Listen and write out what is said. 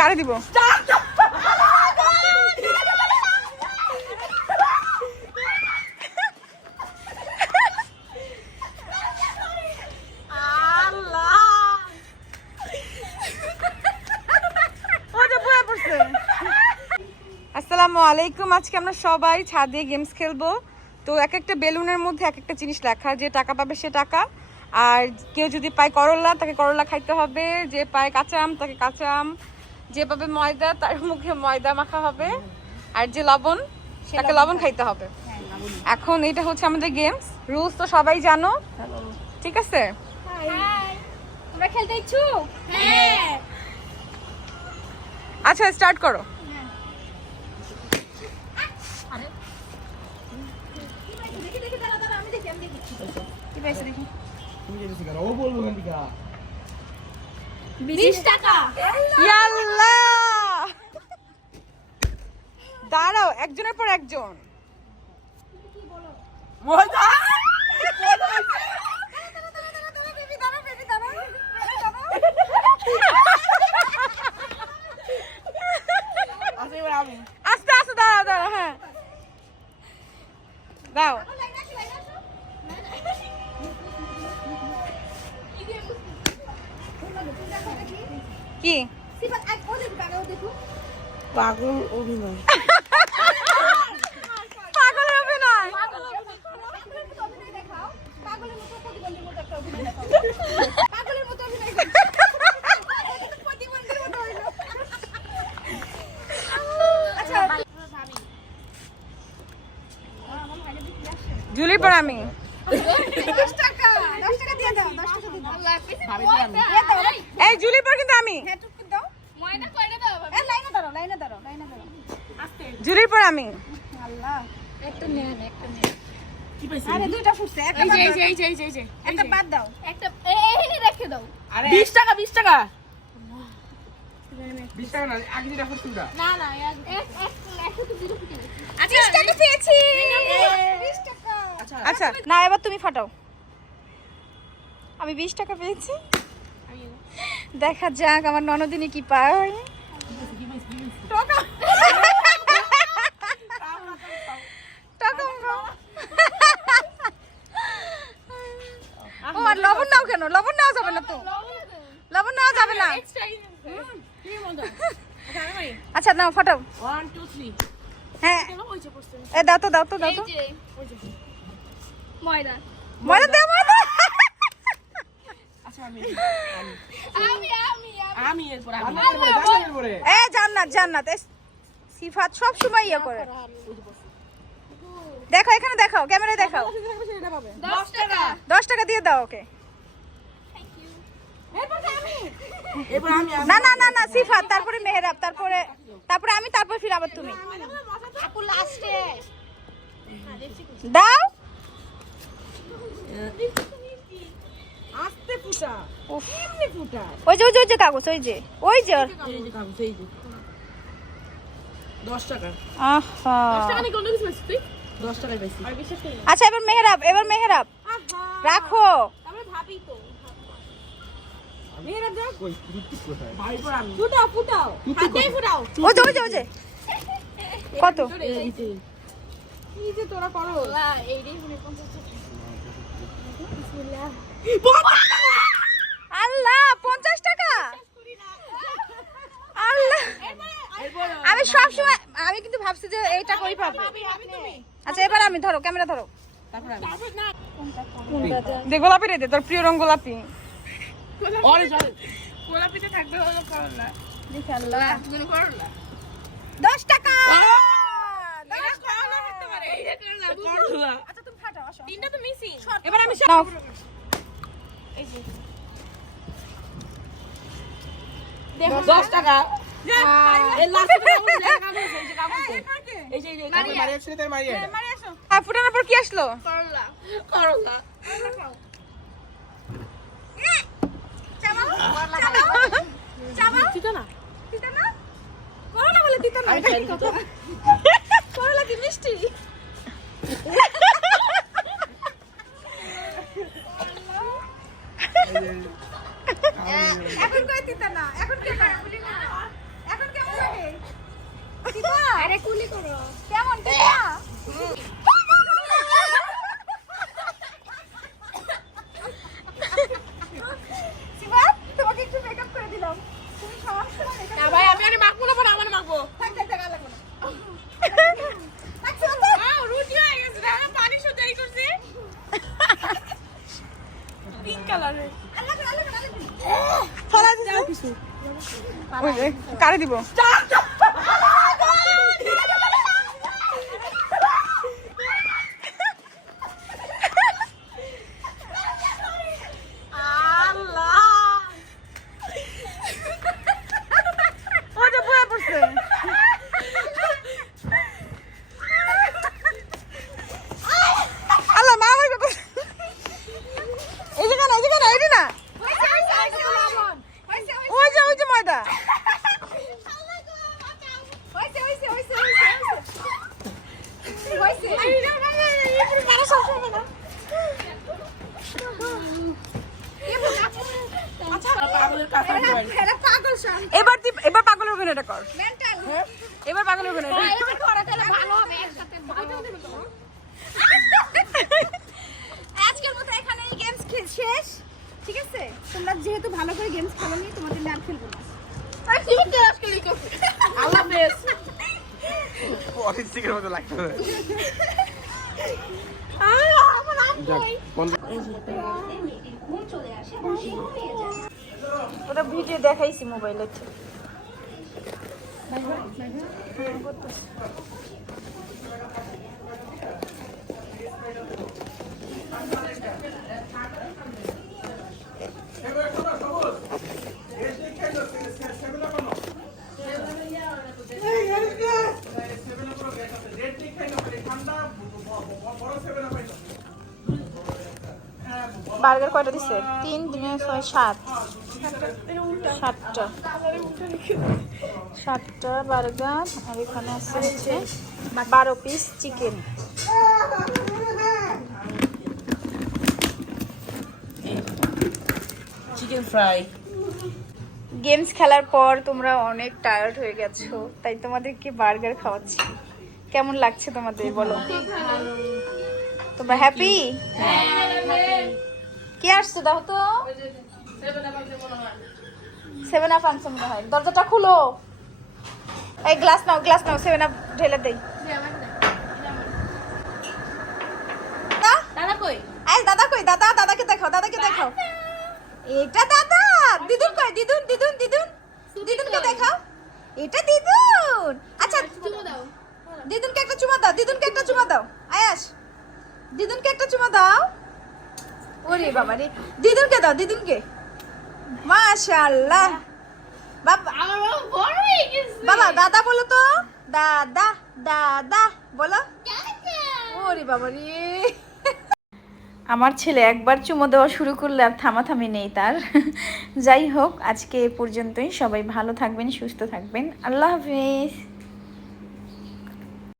কারে দিব। আসসালামু আলাইকুম, আজকে আমরা সবাই ছাদে গেমস খেলব। তো এক একটা বেলুনের মধ্যে এক একটা জিনিস লেখা, যে টাকা পাবে সে টাকা। আর কেউ যদি পায় করলা, তাকে করলা খাইতে হবে। যে পায় কাঁচা আম, তাকে কাঁচা আম। যেভাবে ময়দা তার মুখে ময়দা মাখা হবে। আর যে লবণ তাকে লবণ খাইতে হবে। হ্যাঁ, এখন এটা হচ্ছে আমাদের গেমস রুলস তো সবাই জানো। ঠিক আছে? খেলতে ইচ্ছুক? হ্যাঁ। আচ্ছা স্টার্ট করো। দেখি দেখি দেখি দেখি কি পাইছে? দেখি। তুমি যেটা শিখার ও বলব কিন্তু 20 টাকা ইয়াল্লাহ দাঁড়াও একজনের পর একজন মজা মজা পাগল অভিনয়। পাগলের অভিনয়? জুলির পর আমি দশ টাকা, দশ টাকা দিয়ে লাইনে দাঁড়াও, লাইনে দাঁড়াও, লাইনে দাঁড়াও। পর আমি। আল্লাহ। কি পাইছিস আরে, দুইটা ফুটছে, একটা বাদ দাও। একটা বাদ দাও। আরে। 20 টাকা 20 টাকা। 20 টাকা না আগে যেটা করছিল বিশ টাকা পেয়েছি। বিশ টাকা। আচ্ছা। আচ্ছা না এবার তুমি ফাটাও। আমি বিশ টাকা পেয়েছি। দেখা যাক আমার ননদিনী কি পায়। লবণ নাও কেন লবণ নেওয়া যাবে না তো লবণ নেওয়া যাবে না আচ্ছা নাও ফাটাও 1 2 3 হ্যাঁ এ দাও তো দাও তো দাও তো ময়দা মজা দাও মজা আচ্ছা আমি আমি আমি এরপর আমি এরপরে এরপরে। এ জান্নাত জান্নাত। এ সিফাত সব সময় ইয়ে করে। দেখো এখানে দেখাও ক্যামেরায় দেখাও। দশ টাকা। দিয়ে দাও ওকে। না না না না সিফাত তারপরে মেহরাব তারপরে তারপরে আমি তারপরে ফির আবার তুমি। আপু লাস্টে দাও। ফুটা। এমনি ফুটা। ওই যে ওই যে ওই যে কাগজ ওই যে ওই যে। ওর। এই যে কাগজ এই যে। 10 টাকা। আহা। 10 টাকায় পাইছি। আচ্ছা এবার মেহরাব এবার মেহরাব। রাখো। কই টুকটুক কোথায়? ভাই পর আমি। ফুটাও ফুটাও। হাতেই ফুটাও। ওই যে ওই যে ওই যে। কত? এই যে তোরা করো। এইটাই মনে পঞ্চাশ টাকা আল্লাহ আমি সব সময় আমি কিন্তু ভাবছি যে এই টাকা ওই পাবে আচ্ছা এবার আমি ধরো ক্যামেরা ধরো। তারপর দে গোলাপি রে দে তোর প্রিয় রং গোলাপি। অরেঞ্জ অরেঞ্জ গোলাপিতে থাকবে হলো করলা দশ টাকা! করলা আচ্ছা তুমি ফাটাও আসো এবার আমি নাও। দশ টাকা এই যে। ফুটানোর পর কি আসলো মিষ্টি এখন কই দিত না এখন কে পায় আরে কুলি করো। কেমন টিপা করে দিলাম তুমি সমস্যা না না ভাই আমি আরে মাখবো না পরে আমার মাখবো থাক থাক থাক আর লাগবে না আহ, রুটি হয়ে গেছে রে, আমি পানি সোজাই করছি পিঙ্ক কালারের ফলা দিও কিছু ওই যে, কারে দিব ওই যে বয়ে পড়ছে আল্লাহ মা আমার কথা এই যে না এই যে না এই যে না ওই যে ওই যে ময়দা পাগলের কাঁথা জয়। এবার তুই এবার পাগলের অভিনয়টা কর এবার পাগলের অভিনয়টা আজকের মতো এখানে গেমস শেষ ঠিক আছে তোমরা যেহেতু ভালো করে গেমস খেলো নি তোমাদের আর খেলব না আল্লাহ হাফেজ। অরিস্টিকের মতো লাগতে হবে ওটা ভিডিও দেখাইছি মোবাইলে বার্গার কয়টা দিছে? তিন দিনে ছয় সাত। সাতটা। সাতটা বার্গার আর এখানে আছে হচ্ছে বারো piece chicken chicken fry games খেলার পর তোমরা অনেক টায়ার্ড হয়ে গেছো তাই তোমাদেরকে বার্গার খাওয়াচ্ছি। কেমন লাগছে তোমাদের বলো? তোমরা হ্যাপি কে আসছে দাও তো। সেভেন আপ আনছে মনে হয়। দরজাটা খুলো। এই গ্লাস নাও গ্লাস নাও সেভেন আপ ঢেলে দেই। দাদা কই? এই দাদা কই? দাদা দাদাকে দেখাও দাদাকে দেখাও। এটা দাদা! দিদুন কই দিদুন দিদুন দিদুন। দিদুনকে দেখাও। এটা দিদুন! আচ্ছা চুমো দাও। দিদুনকে একটা চুমা দাও দিদুনকে একটা চুমা দাও। আয়াস দিদুনকে একটা চুমা দাও। ওরে বাবা রে দিদুনকে দাও দিদুনকে। মাশাআল্লাহ। বাবা আমার বাবা বড় হয়ে গেছে। বাবা দাদা বলো তো। দাদা দাদা বলো। ওরে বাবা রে। আমার ছেলে একবার চুমো দেওয়া শুরু করলে আর থামাথামি নেই তার। যাই হোক আজকে এ পর্যন্তই। সবাই ভালো থাকবেন সুস্থ থাকবেন। আল্লাহ হাফিজ।